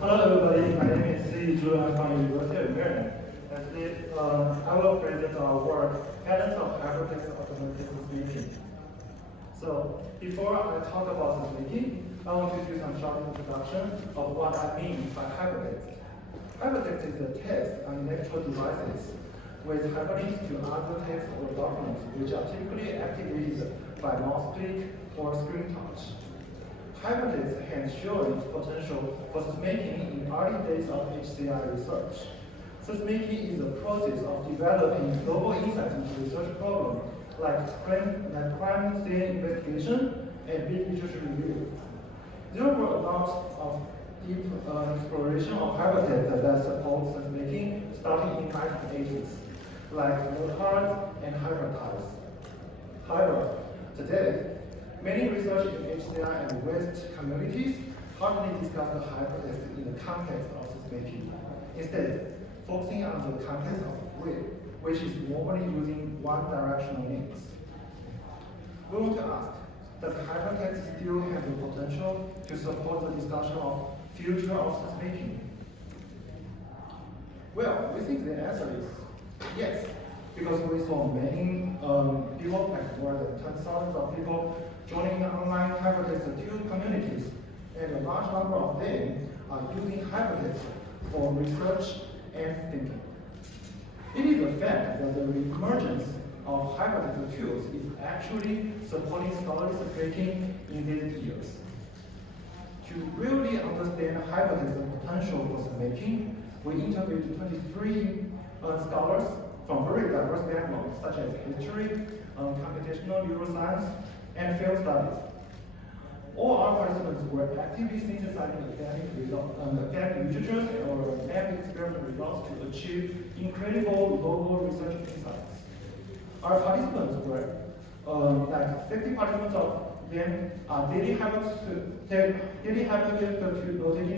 Hello everybody, my name is Siju. I'm from the University of Maryland. And today I will present our work, Patterns of Hypertext-Augmented Sensemaking. So before I talk about sensemaking, I want to do some short introduction of what I mean by hypertext. Hypertext is a text on electrical devices with hyperlinks to other text or documents which are typically activated by mouse click or screen touch. Hypertext has shown its potential for sensemaking in early days of HCI research. Sensemaking is a process of developing global insights into research problems like crime scene investigation and big literature review. There were a lot of deep exploration of hypertext that supports sensemaking starting in the 1980s, like note cards and hypertypes. However, today, many research in HCI and UIST communities hardly discuss the hypertext in the context of sensemaking, instead focusing on the context of grid, which is normally using one-directional links. We want to ask, does hypertext still have the potential to support the discussion of future of sensemaking? Well, we think the answer is yes, because we saw many people, like more than 10,000 of people, joining online hypertext communities, and a large number of them are using hypertext for research and thinking. It is a fact that the emergence of hypertext tools is actually supporting scholarly sensemaking in these years. To really understand hypertext potential for sensemaking, we interviewed 23 scholars from very diverse backgrounds, such as history, computational neuroscience, and field studies. All our participants were actively synthesizing academic literatures or academic experiment results to achieve incredible local research insights. Our participants were, like 60 participants of them are daily hypertext taking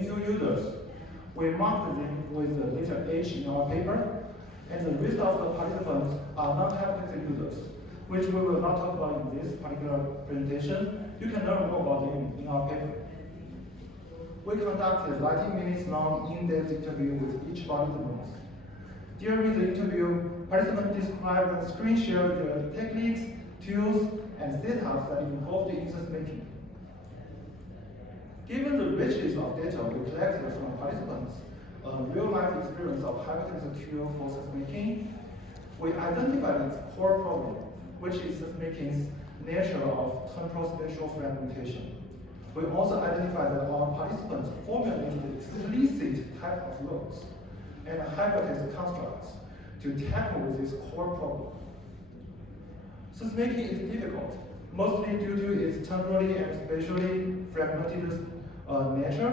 new users. We marked them with the letter H in our paper, and the rest of the participants are non-hypertext users, which we will not talk about in this particular presentation. You can learn more about them in our paper. We conducted 90 minutes long in-depth interview with each participant. During the interview, participants described and screen shared their techniques, tools, and setups that involved in sensemaking. Given the richness of data we collected from participants, a real-life experience of hypertext tool for sensemaking, we identified its core problem, which is sensemaking nature of temporal spatial fragmentation. We also identified that our participants formulated explicit type of loads and hypertext constructs to tackle with this core problem. Sensemaking is difficult, mostly due to its temporally and spatially fragmented nature.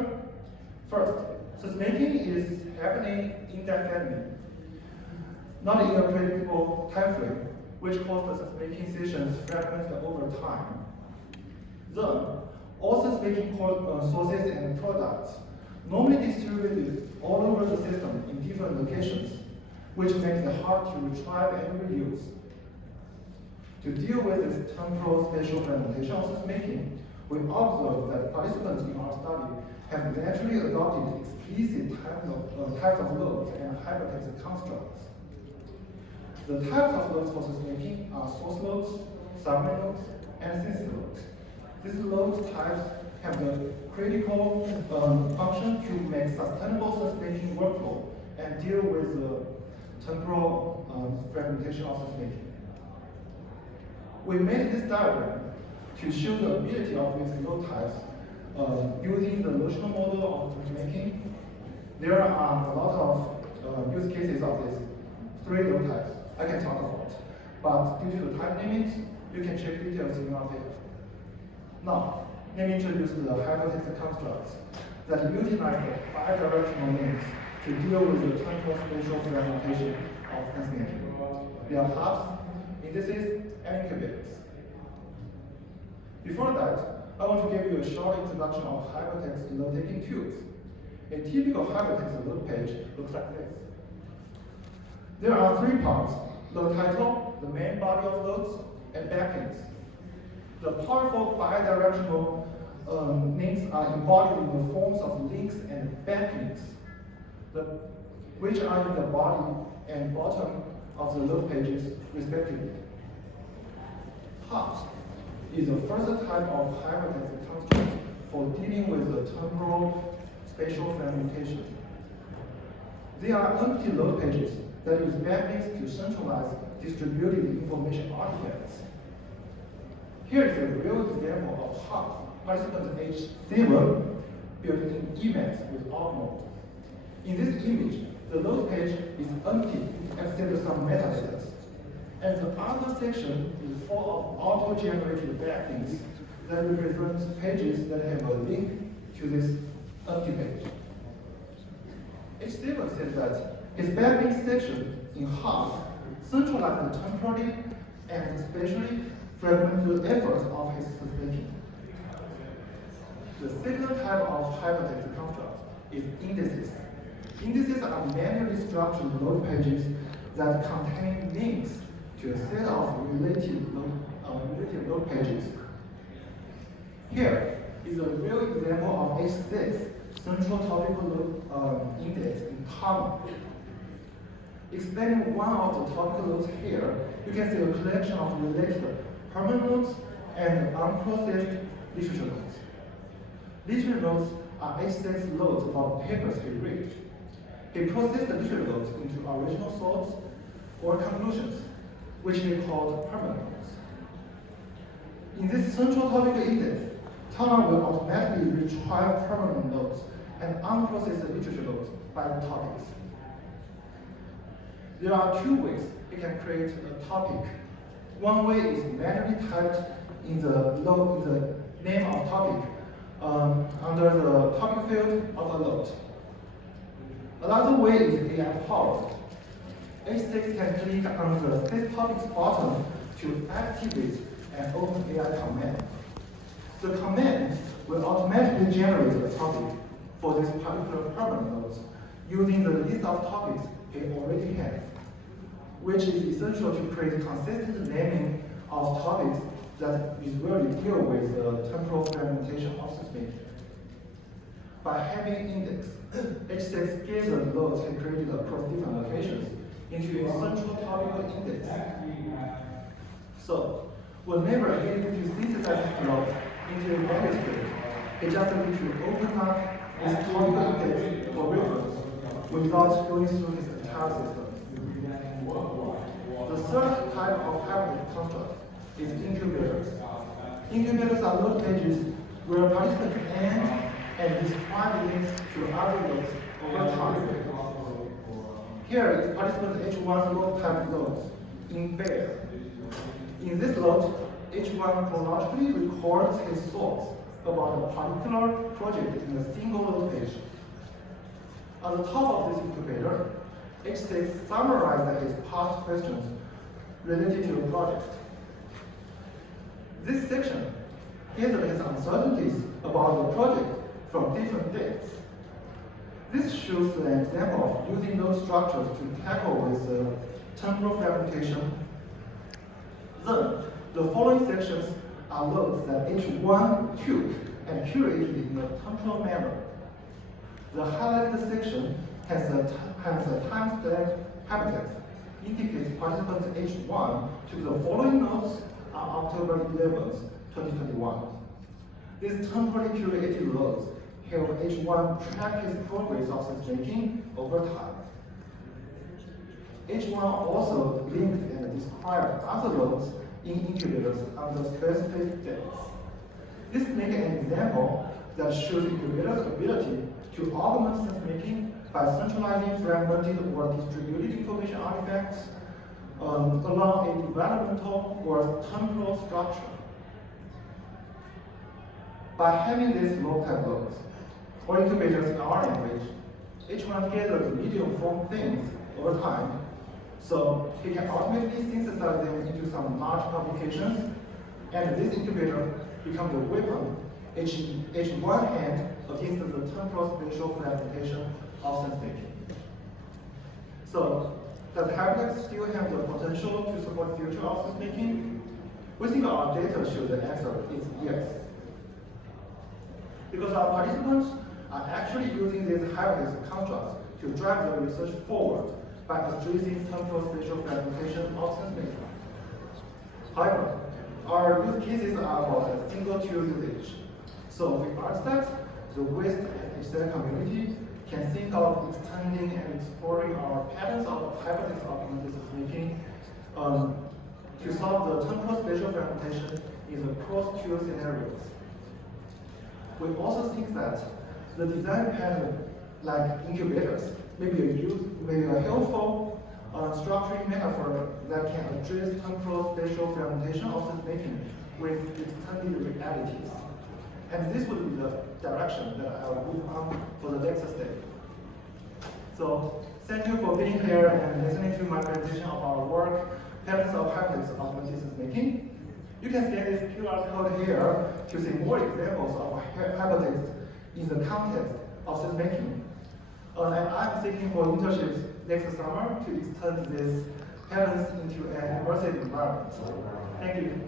First, sensemaking is happening indefinitely, not in a predictable time frame, which causes sensemaking sessions fragmented over time. Then, all sensemaking sources and products normally distributed all over the system in different locations, which makes it hard to retrieve and reuse. To deal with this temporal spatial fragmentation of sensemaking, we observed that participants in our study have naturally adopted explicit types of loads and hypertext constructs. The types of loads for sensemaking are source loads, subnet loads, and sensor loads. These load types have the critical function to make sustainable sensemaking workflow and deal with the temporal fragmentation of sensemaking. We made this diagram to show the ability of these load types using the notional model of sensemaking. There are a lot of use cases of these 3 load types I can talk about, but due to the time limits, you can check details in our paper. Now, let me introduce the hypertext constructs that utilize the bidirectional links to deal with the temporal spatial fragmentation of sensemaking. They are hubs, indices, and incubators. Before that, I want to give you a short introduction of hypertext load-taking tools. A typical hypertext load page looks like this. There are 3 parts: load title, the main body of loads, and backlinks. The powerful bidirectional links are embodied in the forms of links and backlinks, which are in the body and bottom of the load pages, respectively. Hubs is the first type of hypertext construct for dealing with the temporal spatial fragmentation. They are empty load pages that use backlinks to centralize distributed information artifacts. Here is a real example of hub participant H0 built in Emacs with Augmented. In this image, the load page is empty except some metadata, and the other section is full of auto-generated backlinks that represents pages that have a link to this empty page. H0 says that his backlink section in hub centralizes the temporally and spatially fragmented efforts of his sensemaking. The second type of hypertext construct is indices. Indices are manually structured load pages that contain links to a set of related load pages. Here is a real example of H6 central topical load index in column. Explaining one of the topical loads here, you can see a collection of related permanent nodes and unprocessed literature nodes. Literature nodes are H6 loads about papers he read. He processed the literature nodes into original thoughts or conclusions, which he called permanent nodes. In this central topical index, Tunnel will automatically retrieve permanent nodes and unprocessed literature nodes by the topics. There are two ways you can create a topic. One way is manually typed in the name of topic under the topic field of a load. Another way is AI powered. H6 can click on the set topic's button to activate an OpenAI command. The command will automatically generate a topic for this particular permanent nodes using the list of topics it already has, which is essential to create consistent naming of topics that visually deal with the temporal fragmentation of sensemaking. By having index, H6 gathers loads he created across different locations into a central topical index. So, whenever he needs to synthesize his loads into a manuscript, he just needs to open up his topical index for reference without going through his entire system. The third type of hypertext construct is incubators. Incubators are load pages where participants end and describe links to other loads over time. Here is participant H1's load type loads in bear. In this load, H1 chronologically records his thoughts about a particular project in a single load page. At the top of this incubator, H6 summarizes his past questions related to the project. This section gathers his uncertainties about the project from different dates. This shows an example of using those structures to tackle with temporal fragmentation. Then, the following sections are loads that H1 took and curated in a temporal manner. The highlighted section has a timestamp hypertext, indicates participants H1 to the following nodes on October 11th, 2021. These temporally curated loads help H1 track his progress of sensemaking over time. H1 also linked and described other loads in incubators under specific dates. This makes an example that shows incubators' ability to augment sensemaking by centralizing fragmented or distributed information artifacts along a developmental or temporal structure. By having these low-type loads, or incubators in our language, H1 gathers medium form things over time, so he can automatically synthesize them into some large publications, and this incubator becomes a weapon H1 hand against the temporal spatial fragmentation of sensemaking. So, does hypertext still have the potential to support future of sensemaking? We think our data shows the answer is yes. because our participants are actually using these hypertext constructs to drive the research forward by addressing temporal spatial fragmentation of sensemaking. However, our use cases are about a single tool usage. So with architects, the UIST and HCI community can think of extending and exploring our patterns of hypertext-augmented sensemaking to solve the temporal spatial fragmentation in the cross-tool scenarios. We also think that the design pattern, like incubators, may be a helpful structuring metaphor that can address temporal spatial fragmentation of sensemaking with extended realities. And this would be the direction that I will move on for the next step. So, thank you for being here and listening to my presentation of our work, Patterns of Hypertext-Augmented Sensemaking. You can scan this QR code here to see more examples of hypertext in the context of sensemaking. And I'm seeking for internships next summer to extend these patterns into an immersive environment. Thank you.